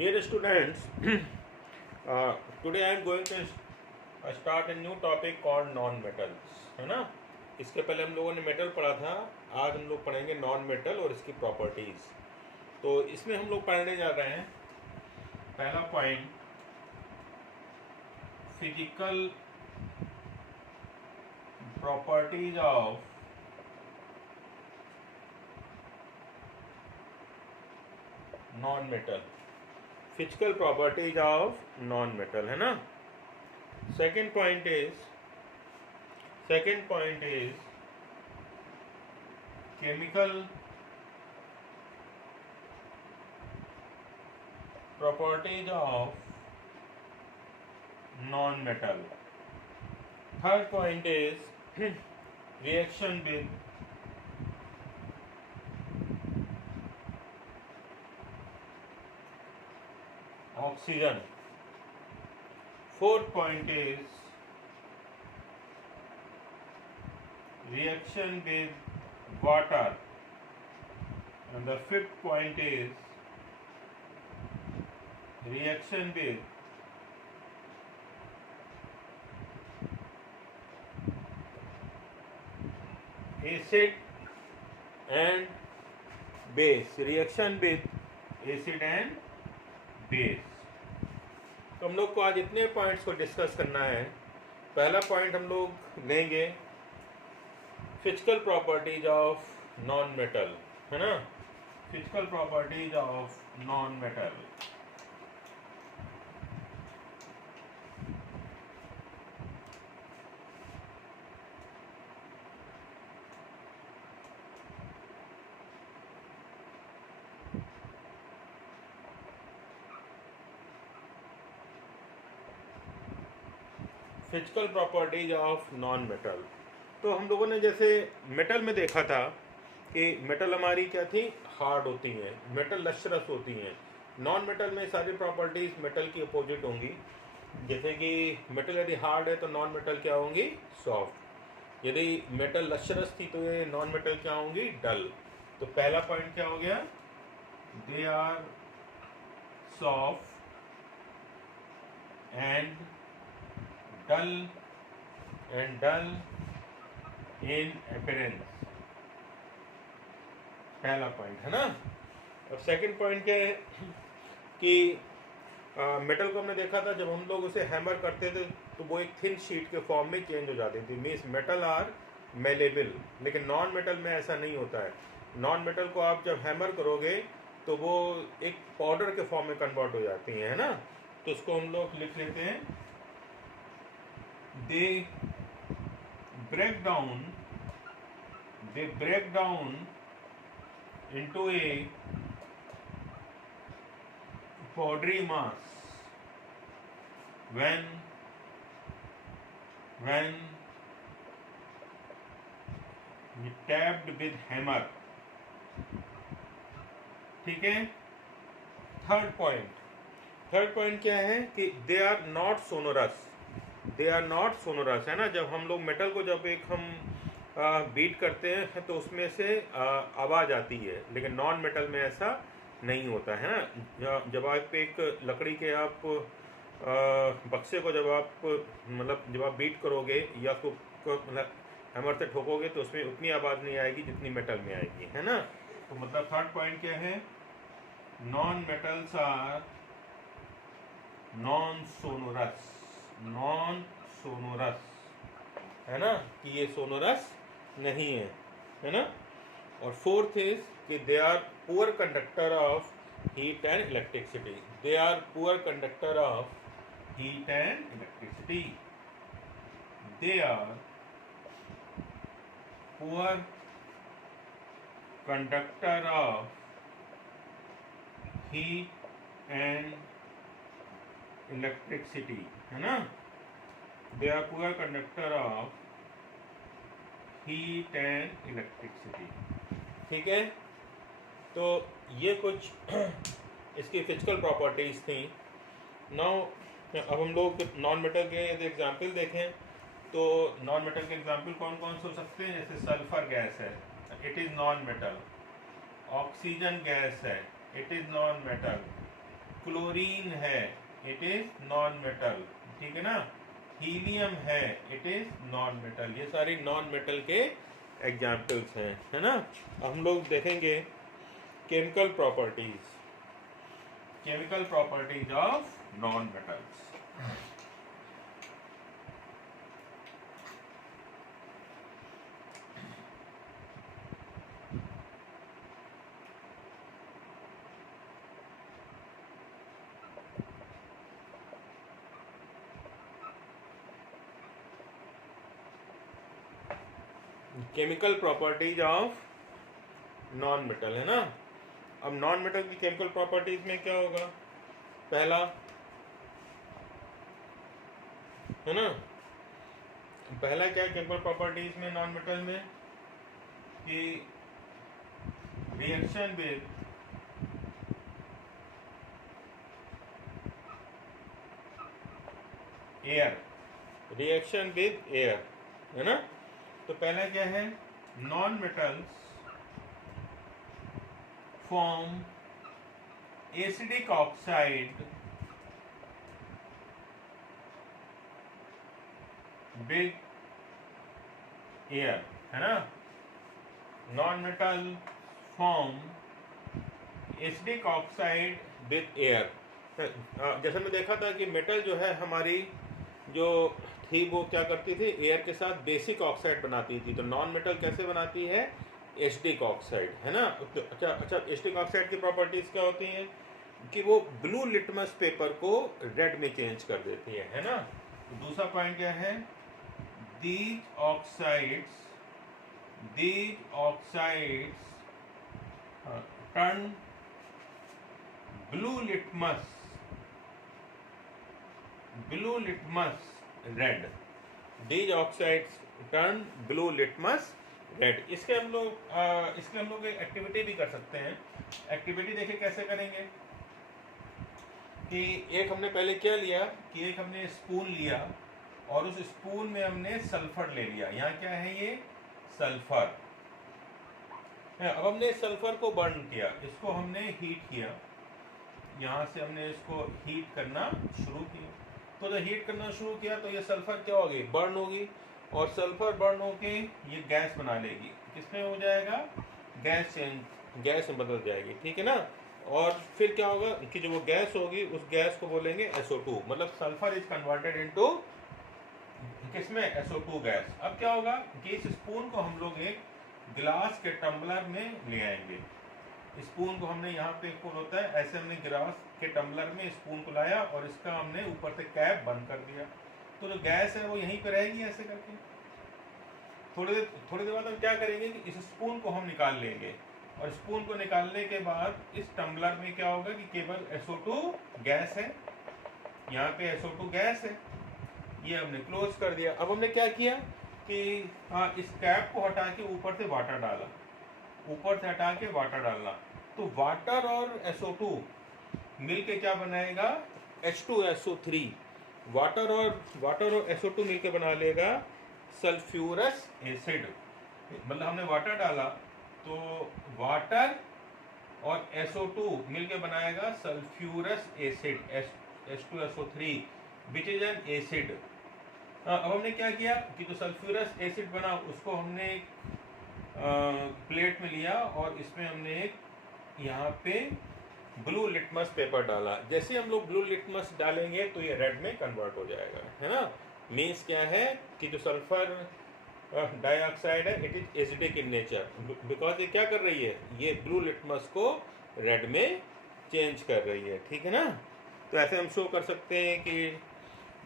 Dear students, today I am going to start a new topic called non-metals, है ना। इसके पहले हम लोगों ने मेटल पढ़ा था। आज हम लोग पढ़ेंगे नॉन मेटल और इसकी प्रॉपर्टीज। तो इसमें हम लोग पढ़ने जा रहे हैं पहला point, physical properties of non metal. Physical properties of non metal, है ना। Second point is chemical properties of non metal. Third point is reaction with oxygen. Fourth point is reaction with water, and the fifth point is reaction with acid and base। reaction with acid and base। तो हम लोग को आज इतने points को discuss करना है। पहला पॉइंट हम लोग लेंगे physical properties of non metal, है ना। Physical properties of non metal. Physical properties of non metal. तो हम लोगों ने जैसे मेटल में देखा था कि मेटल हमारी क्या थी, हार्ड होती हैं, मेटल लश्रस होती हैं। नॉन मेटल में सारी प्रॉपर्टीज मेटल की अपोजिट होंगी। जैसे कि मेटल यदि हार्ड है तो नॉन मेटल क्या होंगी, सॉफ्ट। यदि मेटल लश्रस थी तो ये नॉन मेटल क्या होंगी, डल। तो पहला पॉइंट क्या हो गया, they are soft and dull in appearance. पहला पॉइंट, है ना। और सेकंड पॉइंट क्या है कि मेटल को हमने देखा था, जब हम लोग उसे हैमर करते थे तो वो एक थिन शीट के फॉर्म में चेंज हो जाती थी। Means metal are malleable. लेकिन नॉन मेटल में ऐसा नहीं होता है। नॉन मेटल को आप जब हैमर करोगे तो वो एक पाउडर के फॉर्म में कन्वर्ट हो जाती हैं, है ना। तो उसको हम लोग लिख लेते हैं, दे break down into a powdery mass when tapped with hammer। ठीक है। थर्ड पॉइंट क्या है कि दे आर नॉट सोनोरस। है ना। जब हम लोग मेटल को जब एक हम बीट करते हैं तो उसमें से आवाज़ आती है, लेकिन नॉन मेटल में ऐसा नहीं होता है ना। जब आप एक लकड़ी के आप बक्से को जब आप जब आप बीट करोगे या उसको मतलब हैमर से ठोकोगे तो उसमें उतनी आवाज़ नहीं आएगी जितनी मेटल में आएगी, है ना। तो मतलब थर्ड पॉइंट क्या है, non metals are non sonorous, है ना, कि ये सोनोरस नहीं है ना। और फोर्थ इज कि they are poor conductor of heat and electricity. They are poor conductor of heat and electricity. They are poor conductor of heat and electricity, है ना। They are poor conductor of heat and electricity. ठीक है। तो ये कुछ इसकी physical properties थी। Now अब हम लोग नॉन मेटल के यदि एग्जाम्पल देखें तो नॉन मेटल के एग्जाम्पल कौन कौन से हो सकते हैं। जैसे सल्फर गैस है, it is non metal. Oxygen gas है, it is non metal. Chlorine है, इट इज नॉन मेटल, ठीक है ना। हीलियम है, इट इज नॉन मेटल। ये सारी नॉन मेटल के एग्जाम्पल्स हैं, है ना। हम लोग देखेंगे chemical properties of non metals. Chemical properties of non metal, है ना। अब नॉन मेटल की केमिकल प्रॉपर्टीज में क्या होगा? पहला, है ना, पहला क्या केमिकल प्रॉपर्टीज में नॉन मेटल में कि रिएक्शन विद एयर, है ना। तो पहला क्या है? Non metals form acidic oxide with air, है ना। Non metal form acidic oxide with air. जैसे मैं देखा था कि मेटल जो है हमारी जो थी वो क्या करती थी, एयर के साथ बेसिक ऑक्साइड बनाती थी। तो नॉन मेटल कैसे बनाती है? एसिडिक ऑक्साइड, है ना। अच्छा, एसिडिक ऑक्साइड की प्रॉपर्टीज क्या होती हैं कि वो ब्लू लिटमस पेपर को रेड में चेंज कर देती है ना। दूसरा पॉइंट क्या है? These oxides turn blue litmus red. These oxides turn blue litmus red. इसके हम लोग एक एक्टिविटी भी कर सकते हैं। एक्टिविटी देखिए कैसे करेंगे कि एक हमने पहले क्या लिया कि एक हमने स्पून लिया और उस स्पून में हमने सल्फर ले लिया। यहाँ क्या है? ये सल्फर है। अब हमने सल्फर को बर्न किया, इसको हमने हीट किया। यहाँ से हमने इसको हीट करना शुरू किया। तो जब हीट करना शुरू किया तो ये सल्फर क्या होगी? बर्न होगी। और सल्फर बर्न होके ये गैस बना लेगी। किसमें हो जाएगा? गैस में बदल जाएगी, ठीक है ना। और फिर क्या होगा कि जो वो गैस होगी उस गैस को बोलेंगे SO2, मतलब सल्फर इज कन्वर्टेड इनटू किसमें? SO2 gas. अब क्या होगा कि इस स्पून को हम लोग एक गिलास के टम्बलर में ले आएंगे। स्पून को हमने यहाँ पे एक होता है, ऐसे हमने गिलास के टम्बलर में स्पून को लाया और इसका हमने ऊपर से कैप बंद कर दिया। तो जो गैस है वो यहीं पे रहेगी ऐसे करके। थोड़ी देर बाद हम क्या करेंगे कि इस स्पून को हम निकाल लेंगे और स्पून को निकालने के बाद इस टम्बलर में क्या होगा कि केवल SO2 गैस है। यहाँ पे SO2 गैस है, ये हमने क्लोज कर दिया। अब हमने क्या किया कि इस कैप को हटा के ऊपर से वाटर डाला, ऊपर से हटा के वाटर डालना। तो वाटर और SO2 मिलके क्या बनाएगा? H2SO3। वाटर और SO2 मिलके बना लेगा सल्फ्यूरस एसिड। मतलब हमने वाटर डाला तो वाटर और SO2 मिलके बनाएगा sulphurous acid H2SO3 which is an acid. अब हमने क्या किया कि जो सल्फ्यूरस एसिड बना उसको हमने प्लेट में लिया और इसमें हमने एक यहाँ पे ब्लू लिटमस पेपर डाला। जैसे हम लोग ब्लू लिटमस डालेंगे तो ये रेड में कन्वर्ट हो जाएगा, है ना। मीन्स क्या है कि जो सल्फर डाइऑक्साइड है it is acidic in nature, because ये क्या कर रही है? ये ब्लू लिटमस को रेड में चेंज कर रही है, ठीक है ना। तो ऐसे हम शो कर सकते हैं कि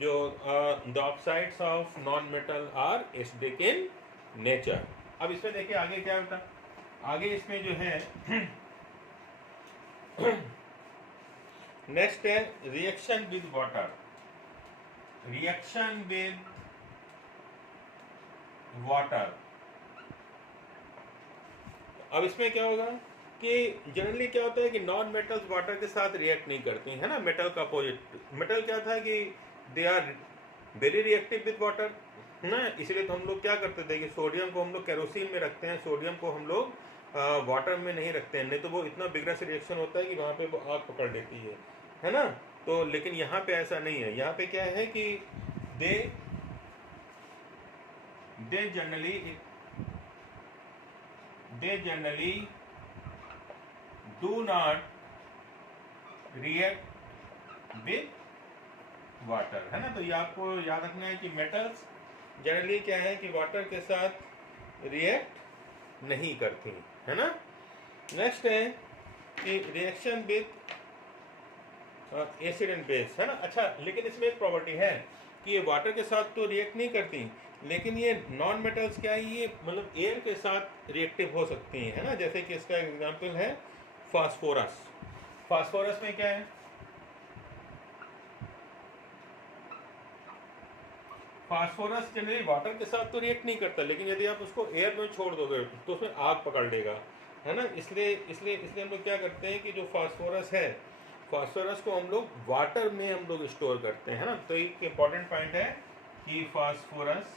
जो the oxides of non metal are acidic in nature. अब इसमें देखिए आगे क्या होता, आगे इसमें जो है नेक्स्ट है reaction with water. Reaction with water. अब इसमें क्या होगा कि जनरली क्या होता है कि नॉन मेटल्स वाटर के साथ रिएक्ट नहीं करती हैं, है ना। मेटल का अपोजिट मेटल क्या था कि they are very reactive with water, है ना। इसलिए तो हम लोग क्या करते थे कि सोडियम को हम लोग केरोसिन में रखते हैं, सोडियम को हम लोग वाटर में नहीं रखते हैं, नहीं तो वो इतना बिगड़ा से रिएक्शन होता है कि वहाँ पे वो आग पकड़ लेती है। है ना। तो लेकिन यहाँ पे ऐसा नहीं है, यहाँ पे क्या है कि they generally do not react with water, है ना। तो ये आपको याद रखना है कि मेटल्स जनरली क्या है कि वाटर के साथ रिएक्ट नहीं करती, है ना। नेक्स्ट है कि reaction with acid and base, है ना। अच्छा, लेकिन इसमें एक प्रॉपर्टी है कि ये वाटर के साथ तो रिएक्ट नहीं करती, लेकिन ये नॉन मेटल्स क्या है, ये मतलब एयर के साथ रिएक्टिव हो सकती हैं, है ना। जैसे कि इसका एग्जांपल है फास्फोरस। फास्फोरस में क्या है, फास्फोरस जनरली वाटर के साथ तो रिएक्ट नहीं करता, लेकिन यदि आप उसको एयर में छोड़ दोगे तो उसमें आग पकड़ लेगा, है ना। इसलिए इसलिए इसलिए हम लोग क्या करते हैं कि जो फास्फोरस है, फास्फोरस को हम लोग वाटर में हम लोग स्टोर करते हैं, है ना। तो एक इम्पॉर्टेंट पॉइंट है कि phosphorus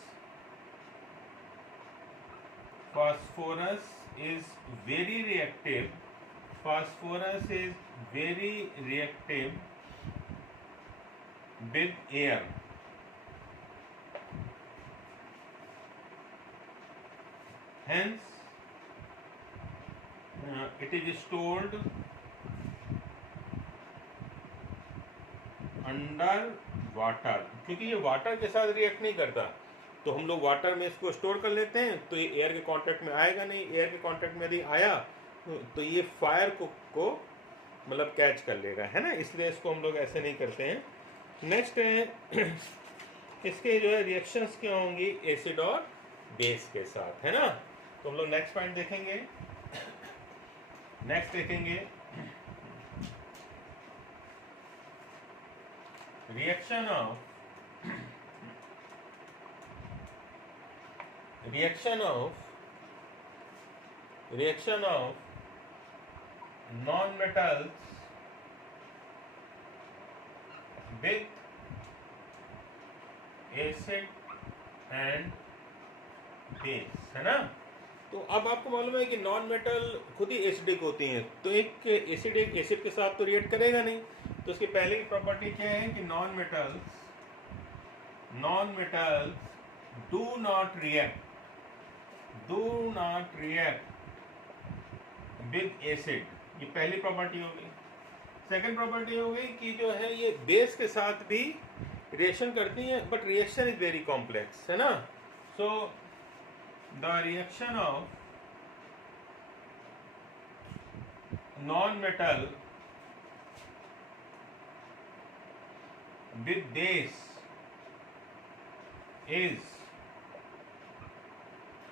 is very reactive, phosphorus is very reactive with air, hence it is stored under water. क्योंकि ये वाटर के साथ रिएक्ट नहीं करता, तो हम लोग वाटर में इसको स्टोर कर लेते हैं, तो ये एयर के कांटेक्ट में आएगा नहीं। एयर के कांटेक्ट में यदि आया तो ये फायर को मतलब कैच कर लेगा, है ना। इसलिए इसको हम लोग ऐसे नहीं करते हैं। नेक्स्ट है इसके जो है रिएक्शंस क्या होंगी एसिड और बेस के साथ, है ना। तो हम लोग नेक्स्ट पॉइंट देखेंगे। नेक्स्ट देखेंगे reaction of non metals with acid and base, है ना। तो अब आपको मालूम है कि नॉन मेटल खुद ही एसिडिक होती हैं, तो एक एसिड के साथ तो रिएक्ट करेगा नहीं। तो उसकी पहले की प्रॉपर्टी क्या है कि non metals do not react with acid, ये पहली प्रॉपर्टी होगी। सेकंड प्रॉपर्टी हो गई कि जो है ये बेस के साथ भी रिएक्शन करती है, but reaction is very complex, है ना। So the reaction of non metal with base is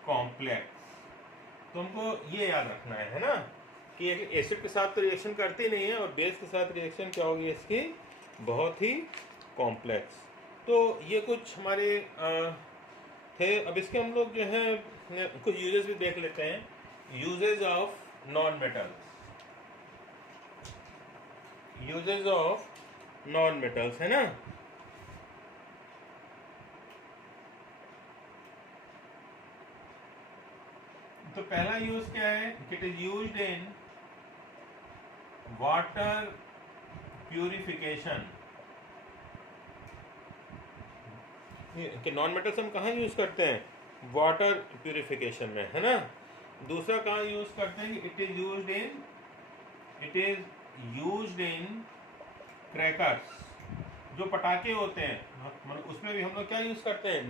complex. तो हमको ये याद रखना है ना, कि एसिड के साथ तो रिएक्शन करती नहीं है, और बेस के साथ रिएक्शन क्या होगी इसकी, बहुत ही कॉम्प्लेक्स। तो ये कुछ हमारे थे। अब इसके हम लोग जो है कुछ यूजेस भी देख लेते हैं। यूजेस ऑफ नॉन मेटल्स, है ना। तो पहला यूज क्या है, it is used in water purification. कि नॉन मेटल्स हम कहाँ यूज करते हैं, वाटर प्यूरिफिकेशन में, है ना। दूसरा कहाँ यूज करते हैं, it is used in crackers, जो पटाखे होते हैं, मतलब उसमें भी हम लोग क्या यूज करते हैं,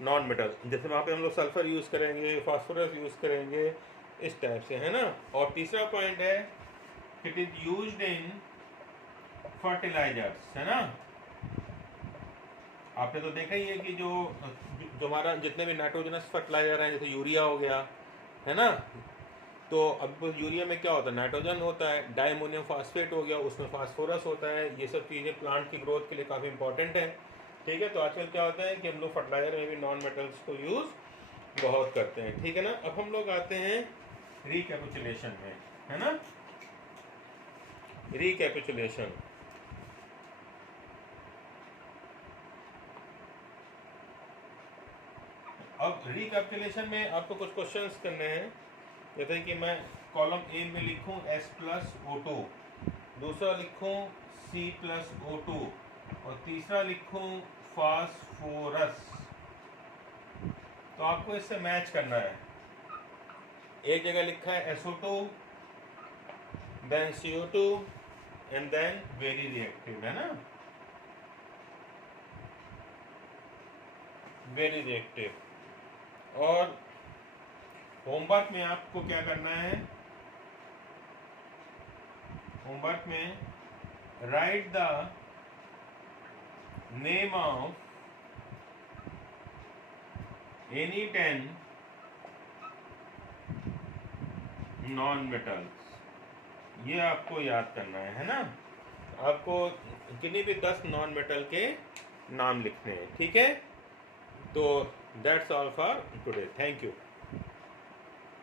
नॉन मेटल। जैसे वहाँ पे हम लोग सल्फर यूज करेंगे, फास्फोरस यूज करेंगे, इस टाइप से, है ना। और तीसरा पॉइंट है it is used in fertilizers, है ना। आपने तो देखा ही है कि जो हमारा जितने भी नाइट्रोजनस फर्टिलाइजर हैं, जैसे यूरिया हो गया, है ना। तो अब यूरिया में क्या होता है, नाइट्रोजन होता है, डायमोनियम फास्फेट हो गया, उसमें फास्फोरस होता है। ये सब चीज़ें प्लांट की ग्रोथ के लिए काफ़ी इंपॉर्टेंट है, ठीक है। तो आजकल क्या होता है कि हम लोग फर्टिलाइजर में भी नॉन मेटल्स को यूज़ बहुत करते हैं, ठीक है ना। अब हम लोग आते हैं रिकैपिचुलेशन में, है ना। रिकैपिचुलेशन, अब रिकैपिचुलेशन में आपको कुछ क्वेश्चंस करने हैं। जैसे कि मैं कॉलम ए में लिखूं S+O2, दूसरा लिखूं C+O2 और तीसरा लिखूं फास्फोरस। तो आपको इससे मैच करना है। एक जगह लिखा है SO2, then CO2 and then very reactive, है ना, वेरी रिएक्टिव। और होमवर्क में आपको क्या करना है, होमवर्क में right the name of any 10 non metals, ये आपको याद करना है ना। आपको किन्हीं भी 10 नॉन मेटल के नाम लिखने हैं, ठीक है। तो that's all for today, thank you.